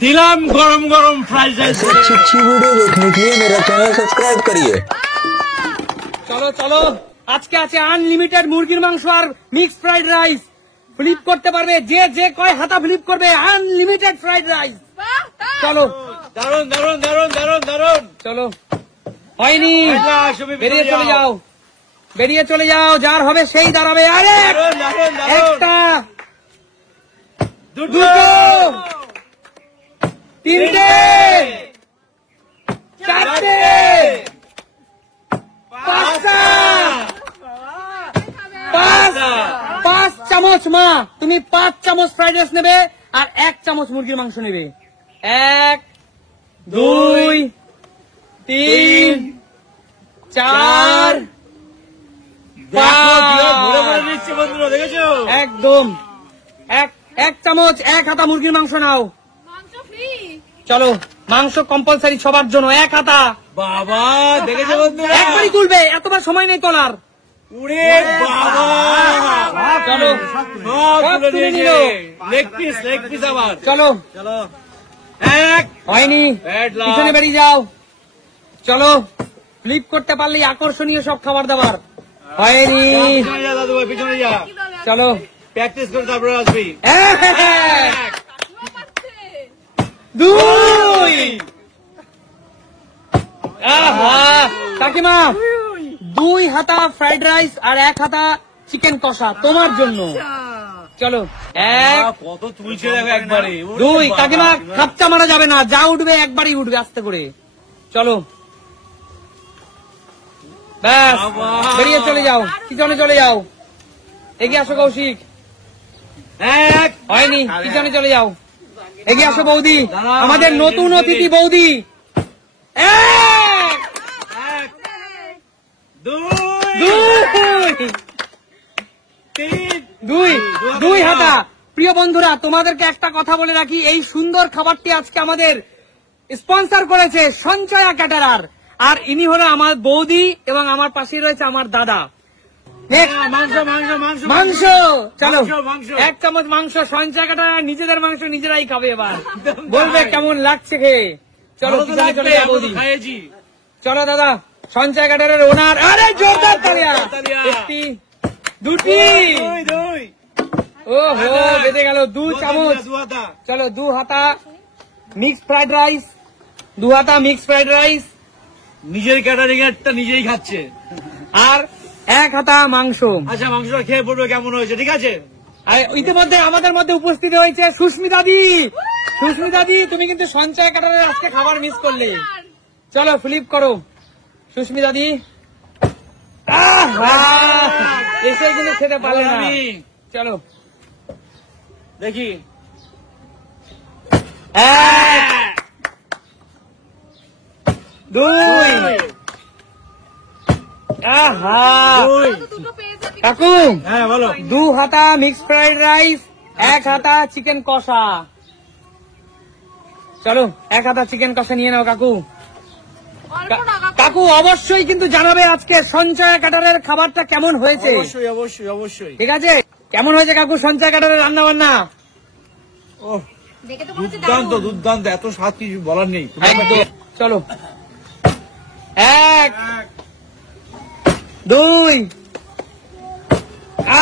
दिलाम गरम गरम फ्राइड राइस। अच्छी अच्छी वीडियो देखने के लिए मेरा चैनल सब्सक्राइब करिए। চলো চলো, আজকে আছে আনলিমিটেড মুরগির মাংস আর মিক্স ফ্রাইড রাইস। ফ্লিপ করতে পারবে যে যে কয় হাতা ফ্লিপ করবে, আনলিমিটেড ফ্রাইড রাইস। চলো দারুন দারুন দারুন দারুন দারুন। চলো, হয়নি, বেরিয়ে চলে যাও, বেরিয়ে চলে যাও, যার হবে সেই দাঁড়াবে। আরে একটা, দুটো, তিনটে, চারটে, পাঁচটা, পাঁচ চামচ। মা তুমি 5 চামচ ফ্রাইড রাইস নেবে আর 1 চামচ মুরগির মাংস নেবে। 1, 2, 3, 4, 5। একদম এক চামচ, 1 হাতা মুরগির মাংস নাও। চলো, মাংস কম্পালসারি সবার জন্য, 1 হাতা। বাবা দেখেছো বন্ধুরা, একবারই তুলবে, এতবার সময় নেই তোলার। উড়ে বাবা, চলো সব তুলে নিল। লেগ পিস আবার। চলো চলো, হয়নি, Bad luck. পিছনে বেরিয়ে যাও। চলো, ফ্লিপ করতে পারলেই আকর্ষণীয় সব খাবার দাবার। হয়নি, পিছনে যা দাদু ভাই, পিছনে যা। চলো প্র্যাকটিস করে তারপরে আসবি। 1, 2। আহা কাকিমা, 2 হাতা ফ্রাইড রাইস আর 1 হাতা চিকেন কষা তোমার জন্য। চলো, 1, কত তুলছে দেখো একবারে। 2। কাকিমা খাপচা মারা যাবে না, যা উঠবে একবারই উঠবে, আস্তে করে। চলো, ব্যাস, বেরিয়ে চলে যাও, পিছনে চলে যাও। এগিয়ে আসো কৌশিক। হয়নি, পিছনে চলে যাও। এগিয়ে আসো বৌদি, আমাদের নতুন অতিথি বৌদি। 1, 2, 2 হাতা। প্রিয় বন্ধুরা, তোমাদেরকে একটা কথা বলে রাখি, এই সুন্দর খাবারটি আজকে আমাদের স্পন্সর করেছে সঞ্চয়া ক্যাটারার, আর ইনি হলো আমার বৌদি এবং আমার পাশেই রয়েছে আমার দাদা। মাংস, চলো 1 চামচ মাংস। সঞ্চয় ক্যাটারার নিজেদের মাংস নিজেরাই খাবে, এবার বলবে কেমন লাগছে খেয়ে। চলো, পিছনে চলে যাও বৌদি। চলো দাদা, সঞ্চয় ক্যাটারার ওনার। আরে জোরদার তালিয়া। 1, 2। ওহো, বেঁধে গেল। 2 চামচ। চলো, 2 হাতা মিক্স ফ্রাইড রাইস, 2 হাতা মিক্স ফ্রাইড রাইস। নিজের ক্যাটারিং এরটা নিজেই খাচ্ছে। আর 1 হাতা মাংস। আচ্ছা, মাংসটা খেয়ে পড়বে কেমন হয়েছে, ঠিক আছে? আর ইতিমধ্যে আমাদের মধ্যে উপস্থিত হয়েছে সুস্মিতা দি। সুস্মিতা দি, তুমি কিন্তু সঞ্চয় ক্যাটারার আজকে খাবার মিস করলে। চলো, ফ্লিপ করো সুস্মিতা দি। এসে কিন্তু খেতে পারলে না। চলো দেখি। 1, 2। আহা কাকু, হ্যাঁ বলো। 2 হাতা মিক্স ফ্রাইড রাইস, 1 হাতা চিকেন কষা। চলো, 1 হাতা চিকেন কষা নিয়ে নাও কাকু। কাকু অবশ্যই কিন্তু জানাবে আজকে সঞ্চয় ক্যাটারের খাবারটা কেমন হয়েছে। অবশ্যই অবশ্যই অবশ্যই। ঠিক আছে, কেমন হয়েছে কাকু সঞ্চয় ক্যাটারের রান্না বান্না? দুর্দান্ত দুর্দান্ত, এত স্বাদ কিছু বলার নেই। চলো, 1, 2।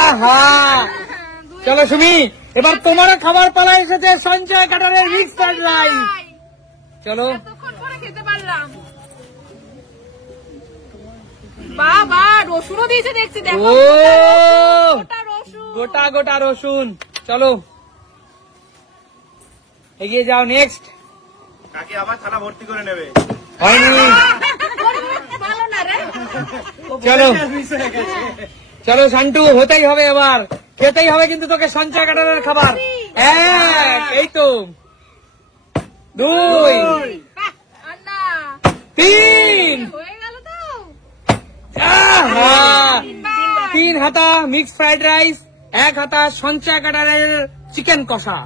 আহা, চলো সুমি, এবার তোমারও খাবার পালা এসেছে সঞ্চয় ক্যাটারের মিক্স ফ্রাইড রাইস। চলো, খেতে পারলাম। বাবা, রসুনও দিয়েছে দেখছি, দেখো। ও গোটা গোটা রসুন। চলো, এগিয়ে যাও। নেক্সট। কাকে আবার থালা ভর্তি করে নেবে। হয়নি, ভালো না রে। চলো চলো শান্টু, হতেই হবে, এবার খেতেই হবে কিন্তু তোকে সঞ্চয় ক্যাটারার খাবার। 1, এই তো 2, 3। হয়ে গেল তো। 3 হাতা মিক্স ফ্রাইড রাইস, 1 হাতা সঞ্চয় ক্যাটারার চিকেন কষা।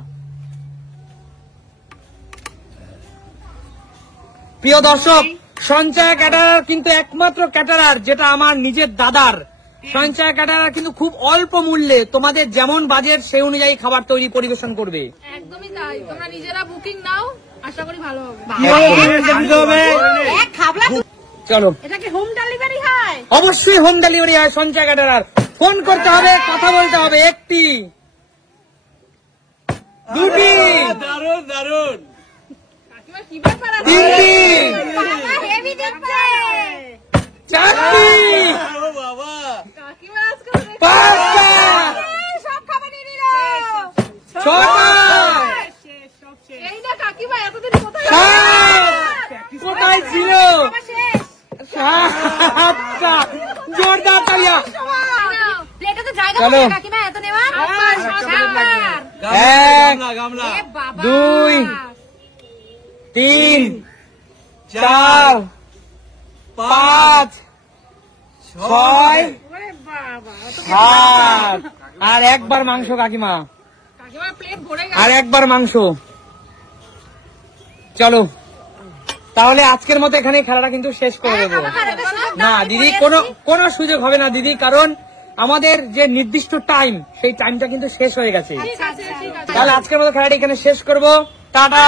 প্রিয় দর্শক, সঞ্চয় ক্যাটারার কিন্তু একমাত্র ক্যাটারার যেটা আমার নিজের দাদার। সঞ্চয় কাটারা কিন্তু খুব অল্প মূল্যে তোমাদের যেমন বাজেট সেই অনুযায়ী খাবার তৈরি পরিবেশন করবে। একদমই তাই, তোমরা নিজেরা বুকিং নাও, আশা করি ভালো হবে। চলো, এটা কি হোম ডেলিভারি হয়? অবশ্যই হোম ডেলিভারি হয় সঞ্চয় কাটারার। ফোন করতে হবে, কথা বলতে হবে, একটি, দুটি, দারুন দারুন, কাকিমা কি ব্যাপার আছে? তিনটি, বাবা হেভি দিচ্ছে। চারটি, ও বাবা, কাকিমা আজকে পাঁচটা, সব খাবার নিয়ে নিল। ছটা, এই না কাকিমা এতদিন কোথায় সাত, কোথায় ছিল, খাবার শেষ। সাতটা, জোরদার তালিয়া। প্লেটে তো জায়গা চলো। পাবে না কাকিমা এত নেওয়া। সাতবার। এক, গামলা গামলা, এ বাবা। দুই, তিন, চার, পাঁচ, ছয়, ওরে বাবা, সাত, আর একবার মাংস কাকিমা, কাকিমা প্লেট ভরে আর গেছে। একবার মাংস। চলো তাহলে আজকের মতো এখানে খেলাটা কিন্তু শেষ করে দেবো। না দিদি, কোনো সুযোগ হবে না দিদি, কারণ আমাদের যে নির্দিষ্ট টাইম সেই টাইমটা কিন্তু শেষ হয়ে গেছে। ঠিক আছে, ঠিক আছে। তাহলে আজকের মতো খেলাটা এখানে শেষ করবো। টাটা।